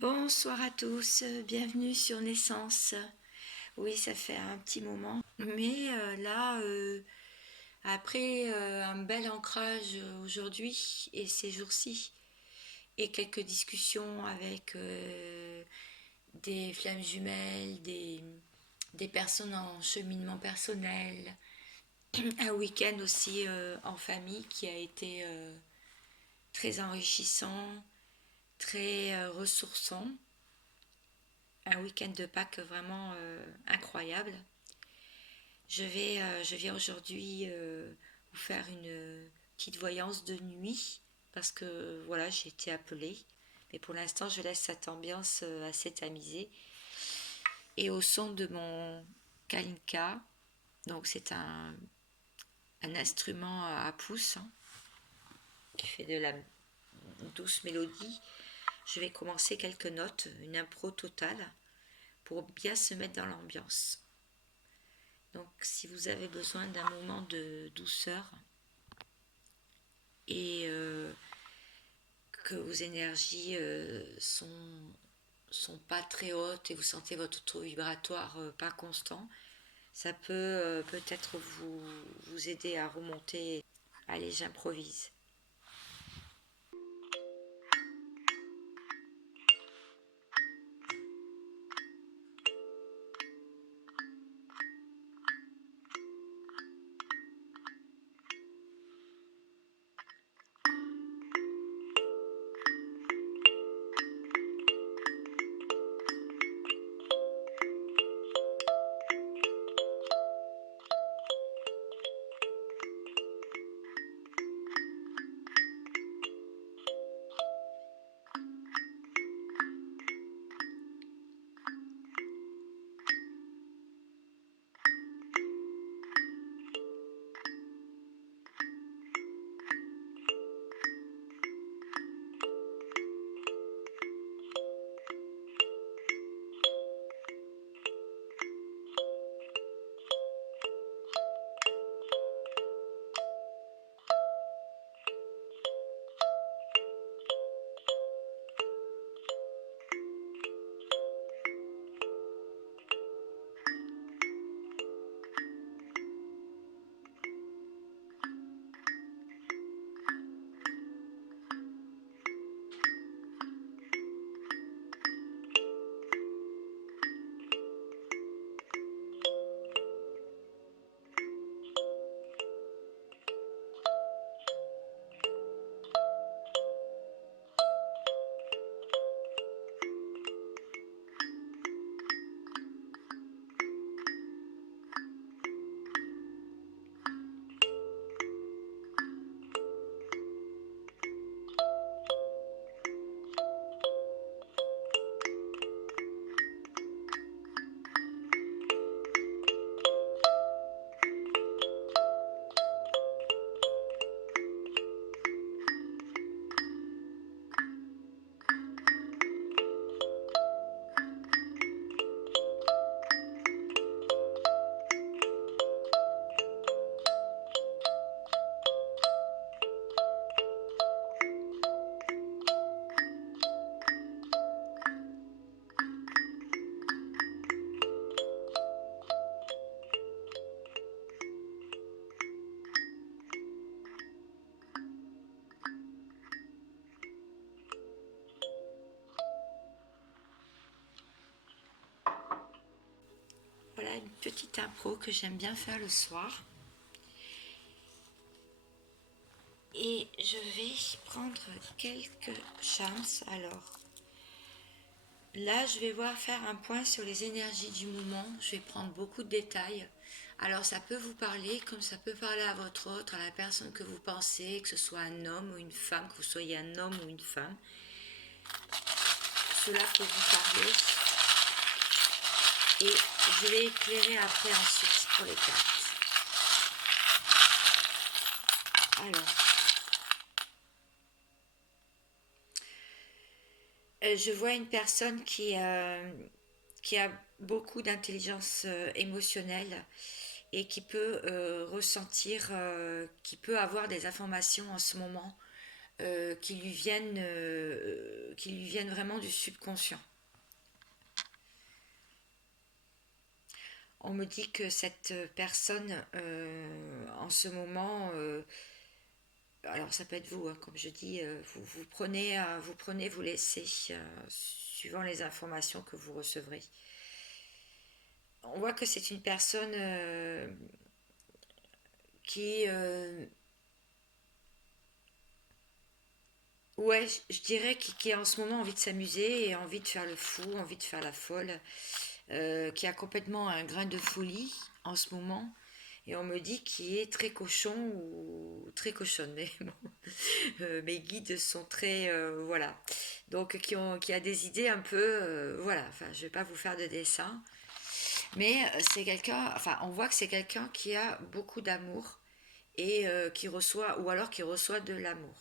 Bonsoir à tous, bienvenue sur Naissance. Oui, ça fait un petit moment, mais après un bel ancrage aujourd'hui et ces jours-ci, et quelques discussions avec des flammes jumelles, des personnes en cheminement personnel, un week-end aussi en famille qui a été très enrichissant, très ressourçant. Un week-end de Pâques vraiment incroyable. Je viens aujourd'hui vous faire une petite voyance de nuit parce que voilà, j'ai été appelée. Mais pour l'instant, je laisse cette ambiance assez tamisée. Et au son de mon kalinka, donc c'est un instrument à pouce qui fait de la douce mélodie, je vais commencer quelques notes, une impro totale pour bien se mettre dans l'ambiance. Donc si vous avez besoin d'un moment de douceur et que vos énergies sont pas très hautes et vous sentez votre taux vibratoire pas constant, ça peut peut-être vous aider à remonter. Allez, j'improvise. Voilà une petite impro que j'aime bien faire le soir. Et je vais prendre quelques chams. Alors, là, je vais voir faire un point sur les énergies du moment. Je vais prendre beaucoup de détails. Alors, ça peut vous parler comme ça peut parler à votre autre, à la personne que vous pensez, que ce soit un homme ou une femme, que vous soyez un homme ou une femme. Cela peut vous parler. Et je vais éclairer après ensuite pour les cartes. Alors, je vois une personne qui a beaucoup d'intelligence émotionnelle et qui peut ressentir, qui peut avoir des informations en ce moment qui lui viennent vraiment du subconscient. On me dit que cette personne, en ce moment, alors ça peut être vous, hein, comme je dis, vous laissez, suivant les informations que vous recevrez. On voit que c'est une personne qui, ouais, je dirais qui a en ce moment envie de s'amuser et envie de faire le fou, envie de faire la folle, qui a complètement un grain de folie en ce moment. Et on me dit qu'il est très cochon ou très cochonne. Mais bon, mes guides sont très, voilà. Donc qui a des idées un peu, voilà. Enfin, je vais pas vous faire de dessin, mais c'est quelqu'un. Enfin, on voit que c'est quelqu'un qui a beaucoup d'amour et qui reçoit, ou alors qui reçoit de l'amour.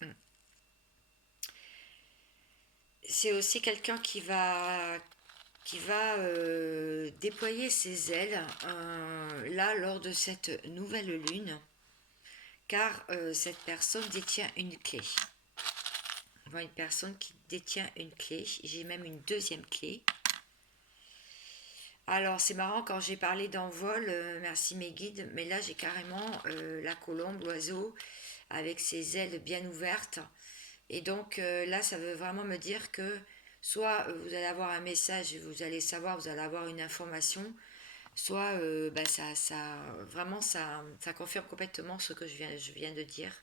Mm. C'est aussi quelqu'un qui va déployer ses ailes là lors de cette nouvelle lune, car cette personne détient une clé. On voit une personne qui détient une clé. J'ai même une deuxième clé. Alors c'est marrant quand j'ai parlé d'envol, merci mes guides, mais là j'ai carrément la colombe, l'oiseau, avec ses ailes bien ouvertes. Et donc là ça veut vraiment me dire que soit vous allez avoir un message, vous allez savoir, vous allez avoir une information, soit bah, ça confirme complètement ce que je viens de dire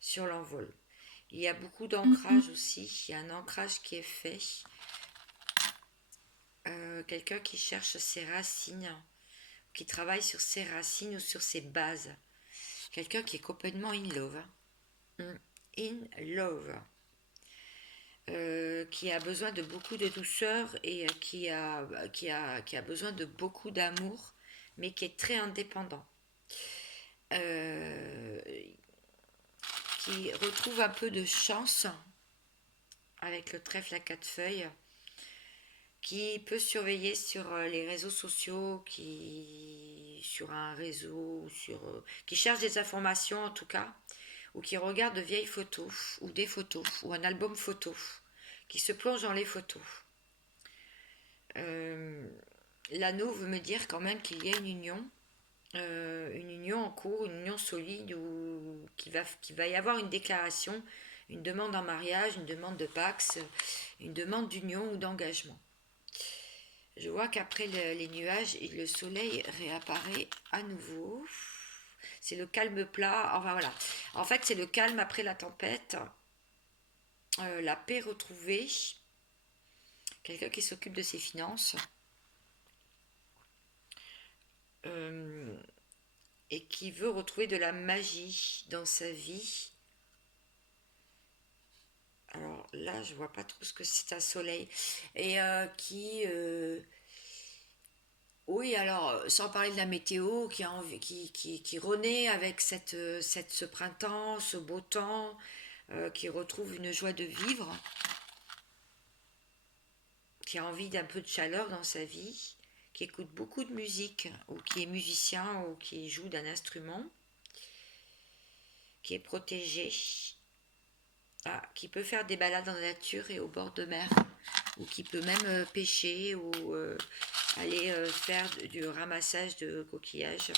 sur l'envol. Il y a beaucoup d'ancrage aussi, il y a un ancrage qui est fait. Quelqu'un qui cherche ses racines, qui travaille sur ses racines ou sur ses bases. Quelqu'un qui est complètement in love. In love. Qui a besoin de beaucoup de douceur et qui a besoin de beaucoup d'amour, mais qui est très indépendant. Euh, qui retrouve un peu de chance avec le trèfle à quatre feuilles, qui peut surveiller sur les réseaux sociaux, sur un réseau, qui cherche des informations en tout cas, ou qui regarde de vieilles photos, ou des photos, ou un album photo, qui se plonge dans les photos. Euh, L'anneau veut me dire quand même qu'il y a une union en cours, une union solide, où qu'il va y avoir une déclaration, une demande en mariage, une demande de pax, une demande d'union ou d'engagement. Je vois qu'après les nuages, le soleil réapparaît à nouveau. C'est le calme plat. Enfin voilà. En fait, c'est le calme après la tempête. La paix retrouvée. Quelqu'un qui s'occupe de ses finances. Euh, et qui veut retrouver de la magie dans sa vie. Alors là, je vois pas trop ce que c'est un soleil. Et oui, alors, sans parler de la météo, qui a envie, qui renaît avec ce printemps, ce beau temps, qui retrouve une joie de vivre, qui a envie d'un peu de chaleur dans sa vie, qui écoute beaucoup de musique, ou qui est musicien, ou qui joue d'un instrument, qui est protégé, qui peut faire des balades dans la nature et au bord de mer, ou qui peut même pêcher, ou aller faire du ramassage de coquillages.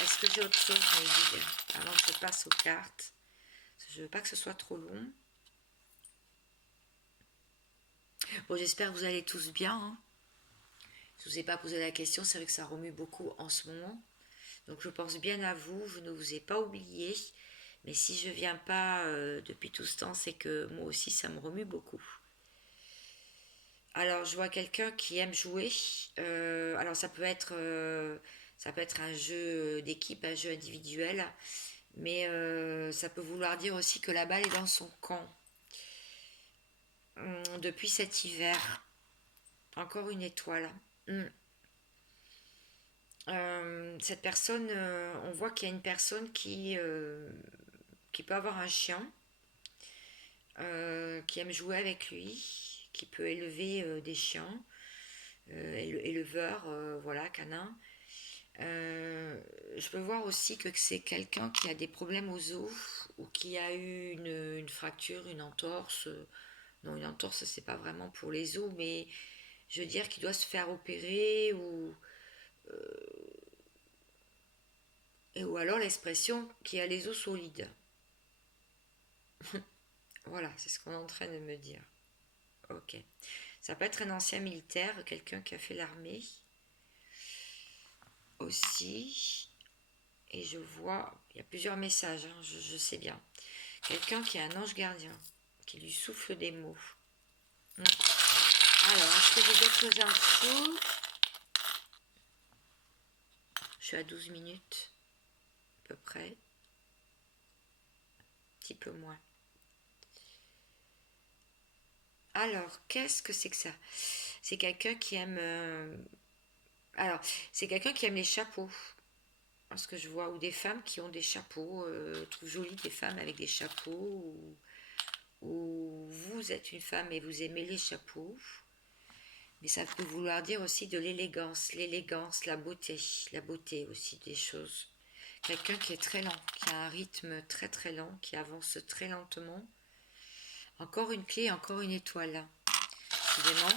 Est-ce que j'ai autre chose à vous dire avant que je passe aux cartes? Je veux pas que ce soit trop long. Bon, j'espère que vous allez tous bien. Hein. Je ne vous ai pas posé la question, c'est vrai que ça remue beaucoup en ce moment. Donc je pense bien à vous, je ne vous ai pas oublié. Mais si je viens pas depuis tout ce temps, c'est que moi aussi ça me remue beaucoup. Alors je vois quelqu'un qui aime jouer. Alors ça peut être un jeu d'équipe, un jeu individuel. Mais ça peut vouloir dire aussi que la balle est dans son camp. Depuis cet hiver. Encore une étoile. Hum. Cette personne, on voit qu'il y a une personne qui peut avoir un chien, qui aime jouer avec lui, qui peut élever des chiens, éleveur, voilà, canin. Je peux voir aussi que c'est quelqu'un qui a des problèmes aux os ou qui a eu une fracture, une entorse. Non, une entorse, c'est pas vraiment pour les os, mais je veux dire qu'il doit se faire opérer ou alors l'expression qui a les os solides. Voilà, c'est ce qu'on est en train de me dire. Ok. Ça peut être un ancien militaire, quelqu'un qui a fait l'armée aussi. Et je vois, il y a plusieurs messages, hein, je sais bien. Quelqu'un qui est un ange gardien, qui lui souffle des mots. Alors, est-ce que j'ai d'autres infos? Je suis à 12 minutes, à peu près. Un petit peu moins. Alors, qu'est-ce que c'est que ça? C'est quelqu'un qui aime... Alors, c'est quelqu'un qui aime les chapeaux. Parce que je vois, ou des femmes qui ont des chapeaux. Je trouve joli des femmes avec des chapeaux. Ou vous êtes une femme et vous aimez les chapeaux. Mais ça peut vouloir dire aussi de l'élégance, la beauté aussi des choses. Quelqu'un qui est très lent, qui a un rythme très très lent, qui avance très lentement. Encore une clé, encore une étoile. Excusez-moi.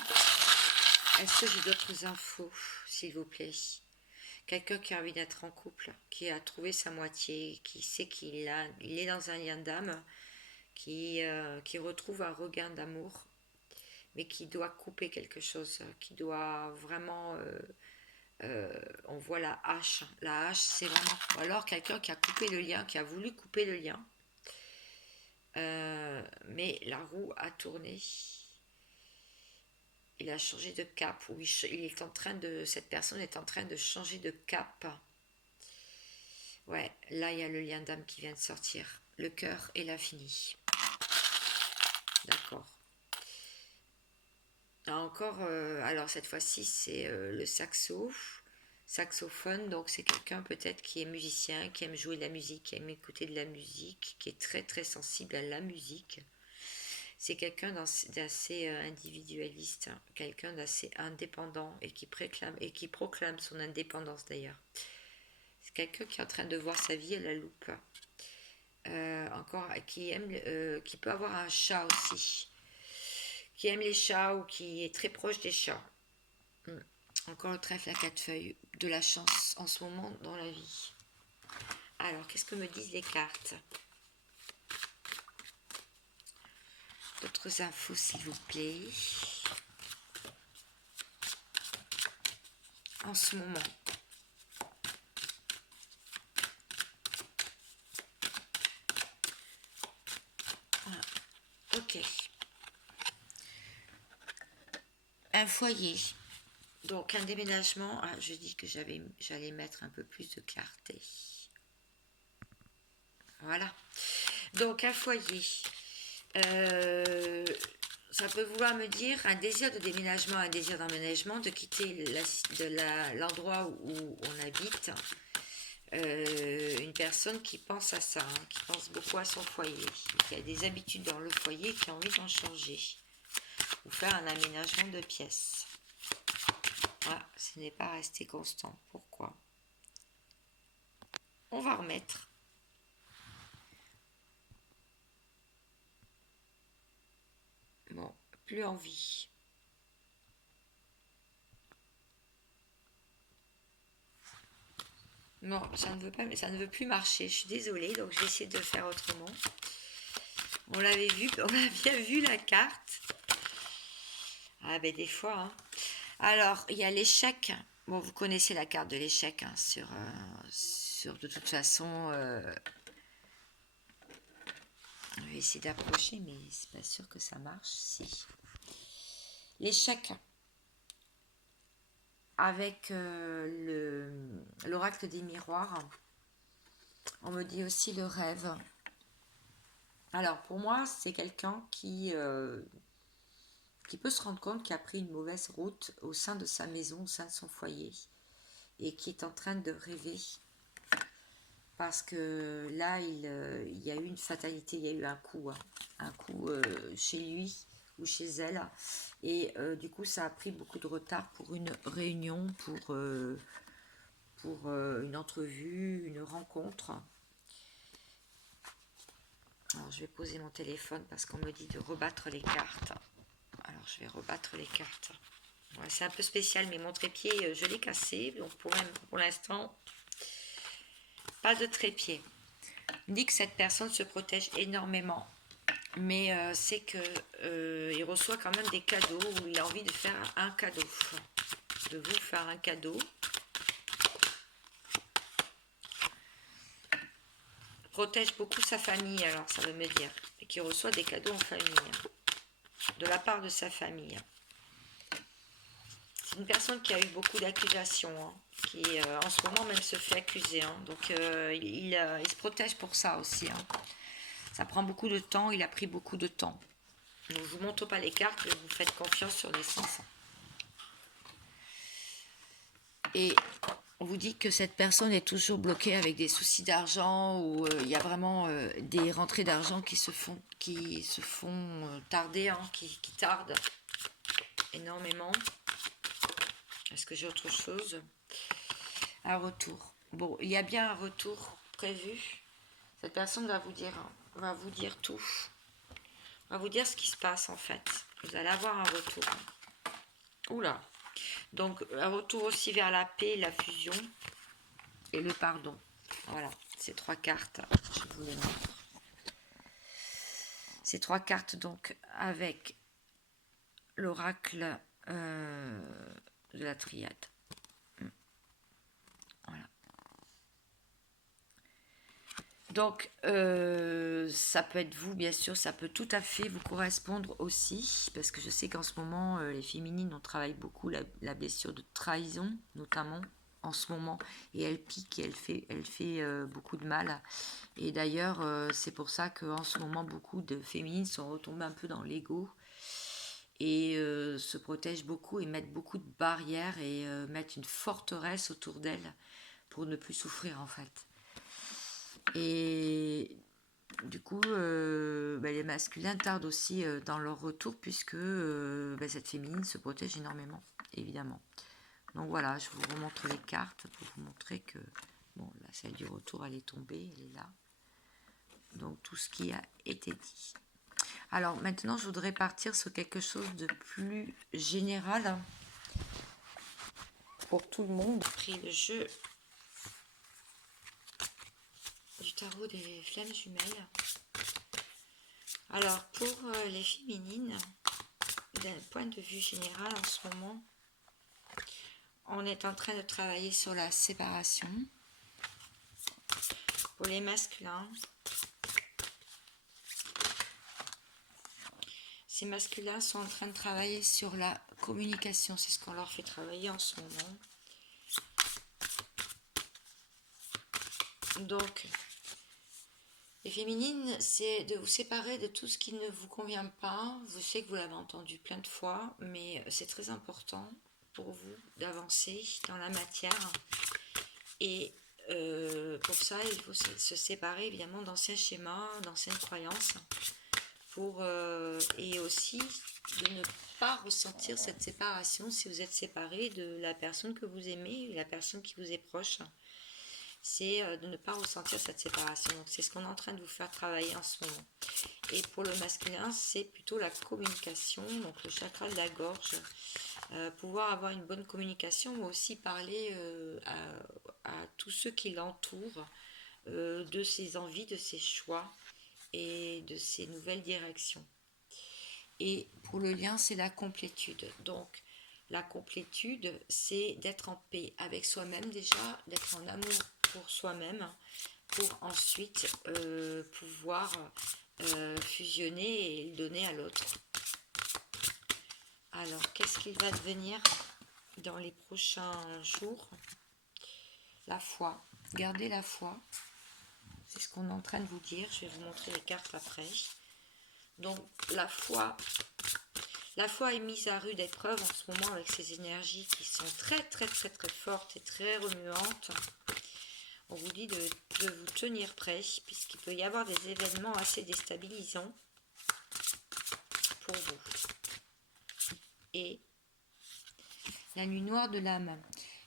Est-ce que j'ai d'autres infos, s'il vous plaît? Quelqu'un qui a envie d'être en couple, qui a trouvé sa moitié, qui sait il est dans un lien d'âme, qui retrouve un regain d'amour, mais qui doit couper quelque chose, qui doit vraiment... on voit la hache. La hache, c'est vraiment... Ou alors quelqu'un qui a coupé le lien, qui a voulu couper le lien, mais la roue a tourné. Il a changé de cap, ou il est en train de... Cette personne est en train de changer de cap. Ouais, là, il y a le lien d'âme qui vient de sortir. Le cœur et l'infini. D'accord. Encore, alors cette fois-ci, c'est le saxophone. Donc, c'est quelqu'un peut-être qui est musicien, qui aime jouer de la musique, qui aime écouter de la musique, qui est très très sensible à la musique. C'est quelqu'un d'assez individualiste, hein, quelqu'un d'assez indépendant et qui proclame son indépendance d'ailleurs. C'est quelqu'un qui est en train de voir sa vie à la loupe. Encore qui peut avoir un chat aussi, qui aime les chats ou qui est très proche des chats. Encore le trèfle à quatre feuilles, de la chance en ce moment dans la vie. Alors, qu'est-ce que me disent les cartes? D'autres infos, s'il vous plaît. En ce moment. Voilà. Ok. Un foyer. Donc, un déménagement. Ah, je dis que j'allais mettre un peu plus de clarté. Voilà. Donc, un foyer. Ça peut vouloir me dire un désir de déménagement, un désir d'emménagement, de quitter l'endroit où on habite. Une personne qui pense à ça, hein, qui pense beaucoup à son foyer, qui a des habitudes dans le foyer, qui a envie d'en changer, ou faire un aménagement de pièces. Ah, ce n'est pas resté constant. Pourquoi? On va remettre. Bon, plus envie. Non, ça ne veut pas, mais ça ne veut plus marcher. Je suis désolée, donc je vais essayer de faire autrement. On l'avait vu, on a bien vu la carte. Ah ben des fois. Hein. Alors, il y a l'échec. Bon, vous connaissez la carte de l'échec hein, sur de toute façon. On va essayer d'approcher, mais c'est pas sûr que ça marche. Si. L'échec avec l'oracle des miroirs. On me dit aussi le rêve. Alors pour moi, c'est quelqu'un qui peut se rendre compte qu'il a pris une mauvaise route au sein de sa maison, au sein de son foyer, et qui est en train de rêver. Parce que là, il y a eu une fatalité, il y a eu un coup chez lui ou chez elle. Et du coup, ça a pris beaucoup de retard pour une réunion, pour une entrevue, une rencontre. Alors je vais poser mon téléphone parce qu'on me dit de rebattre les cartes. Alors je vais rebattre les cartes. Ouais, c'est un peu spécial, mais mon trépied, je l'ai cassé. Donc pour l'instant, pas de trépied. Il dit que cette personne se protège énormément. Mais c'est que il reçoit quand même des cadeaux ou il a envie de faire un cadeau. De vous faire un cadeau. Protège beaucoup sa famille, alors ça veut me dire. Et qu'il reçoit des cadeaux en famille. De la part de sa famille. C'est une personne qui a eu beaucoup d'accusations, hein, qui en ce moment même se fait accuser. Hein, donc il se protège pour ça aussi. Hein. Ça prend beaucoup de temps, il a pris beaucoup de temps. Donc je ne vous montre pas les cartes, vous faites confiance sur l'essence. Et on vous dit que cette personne est toujours bloquée avec des soucis d'argent ou il y a vraiment des rentrées d'argent qui se font tarder, hein, qui tardent énormément. Est-ce que j'ai autre chose? Un retour. Bon, il y a bien un retour prévu. Cette personne va vous dire tout. Va vous dire ce qui se passe en fait. Vous allez avoir un retour. Oula. Donc un retour aussi vers la paix, la fusion et le pardon. Voilà, ces trois cartes. Je vous les montre. Ces trois cartes donc avec l'oracle de la triade. Voilà. Donc, ça peut être vous, bien sûr, ça peut tout à fait vous correspondre aussi, parce que je sais qu'en ce moment, les féminines, on travaille beaucoup la blessure de trahison, notamment en ce moment, et elle pique et elle fait beaucoup de mal. Et d'ailleurs, c'est pour ça qu'en ce moment, beaucoup de féminines sont retombées un peu dans l'ego et se protègent beaucoup et mettent beaucoup de barrières et mettent une forteresse autour d'elles pour ne plus souffrir en fait. Et du coup, les masculins tardent aussi dans leur retour puisque cette féminine se protège énormément, évidemment. Donc voilà, je vous remontre les cartes pour vous montrer que bon, là, celle du retour, elle est tombée, elle est là. Donc tout ce qui a été dit. Alors maintenant, je voudrais partir sur quelque chose de plus général pour tout le monde. J'ai pris le jeu du tarot des flammes jumelles. Alors pour les féminines, d'un point de vue général en ce moment, on est en train de travailler sur la séparation. Pour les masculins, ces masculins sont en train de travailler sur la communication. C'est ce qu'on leur fait travailler en ce moment. Donc, les féminines, c'est de vous séparer de tout ce qui ne vous convient pas. Je sais que vous l'avez entendu plein de fois, mais c'est très important pour vous d'avancer dans la matière. Et pour ça, il faut se séparer évidemment d'anciens schémas, d'anciennes croyances, et aussi de ne pas ressentir cette séparation si vous êtes séparé de la personne que vous aimez, la personne qui vous est proche. C'est de ne pas ressentir cette séparation. Donc c'est ce qu'on est en train de vous faire travailler en ce moment. Et pour le masculin, c'est plutôt la communication, donc le chakra de la gorge. Pouvoir avoir une bonne communication, mais aussi parler à tous ceux qui l'entourent de ses envies, de ses choix et de ses nouvelles directions. Et pour le lien, c'est la complétude. Donc, la complétude, c'est d'être en paix avec soi-même déjà, d'être en amour pour soi-même, pour ensuite pouvoir fusionner et le donner à l'autre. Alors, qu'est-ce qu'il va devenir dans les prochains jours? La foi. Gardez la foi. C'est ce qu'on est en train de vous dire. Je vais vous montrer les cartes après. Donc, la foi est mise à rude épreuve en ce moment avec ces énergies qui sont très, très, très, très fortes et très remuantes. On vous dit de vous tenir prêt, puisqu'il peut y avoir des événements assez déstabilisants pour vous. Et la nuit noire de l'âme.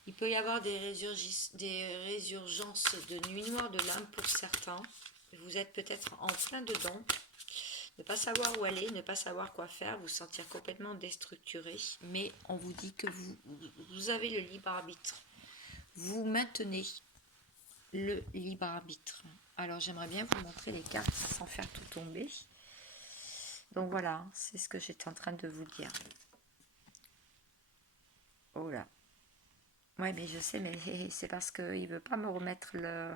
Il peut y avoir des résurgences de nuit noire de l'âme pour certains. Vous êtes peut-être en plein dedans. Ne pas savoir où aller, ne pas savoir quoi faire, vous sentir complètement déstructuré. Mais on vous dit que vous avez le libre arbitre. Vous maintenez le libre arbitre. Alors j'aimerais bien vous montrer les cartes sans faire tout tomber. Donc voilà, c'est ce que j'étais en train de vous dire. Oh là. Ouais, mais je sais, mais c'est parce qu'il veut pas me remettre le...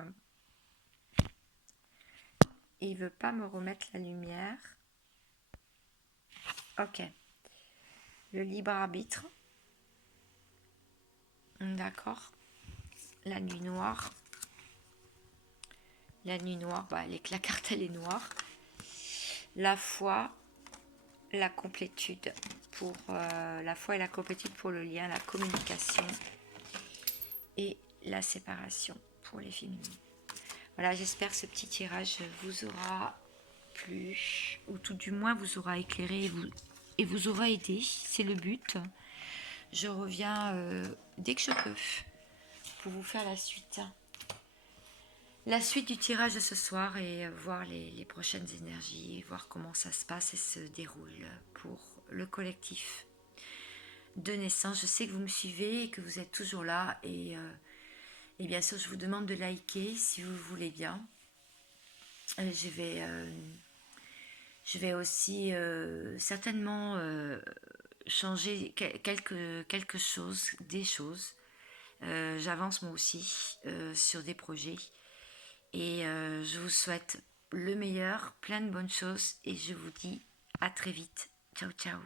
Il veut pas me remettre la lumière. Ok. Le libre arbitre. D'accord. La nuit noire. La nuit noire, bah, la carte elle est noire. La foi, la complétude pour la foi et la complétude pour le lien, la communication et la séparation pour les féminines. Voilà, j'espère que ce petit tirage vous aura plu, ou tout du moins vous aura éclairé et vous aura aidé. C'est le but. Je reviens dès que je peux pour vous faire la suite. La suite du tirage de ce soir et voir les prochaines énergies, voir comment ça se passe et se déroule pour le collectif de naissance. Je sais que vous me suivez et que vous êtes toujours là et bien sûr je vous demande de liker si vous voulez bien. Je vais aussi certainement changer quelque chose, des choses. J'avance moi aussi sur des projets et je vous souhaite le meilleur, plein de bonnes choses et je vous dis à très vite. Ciao ciao.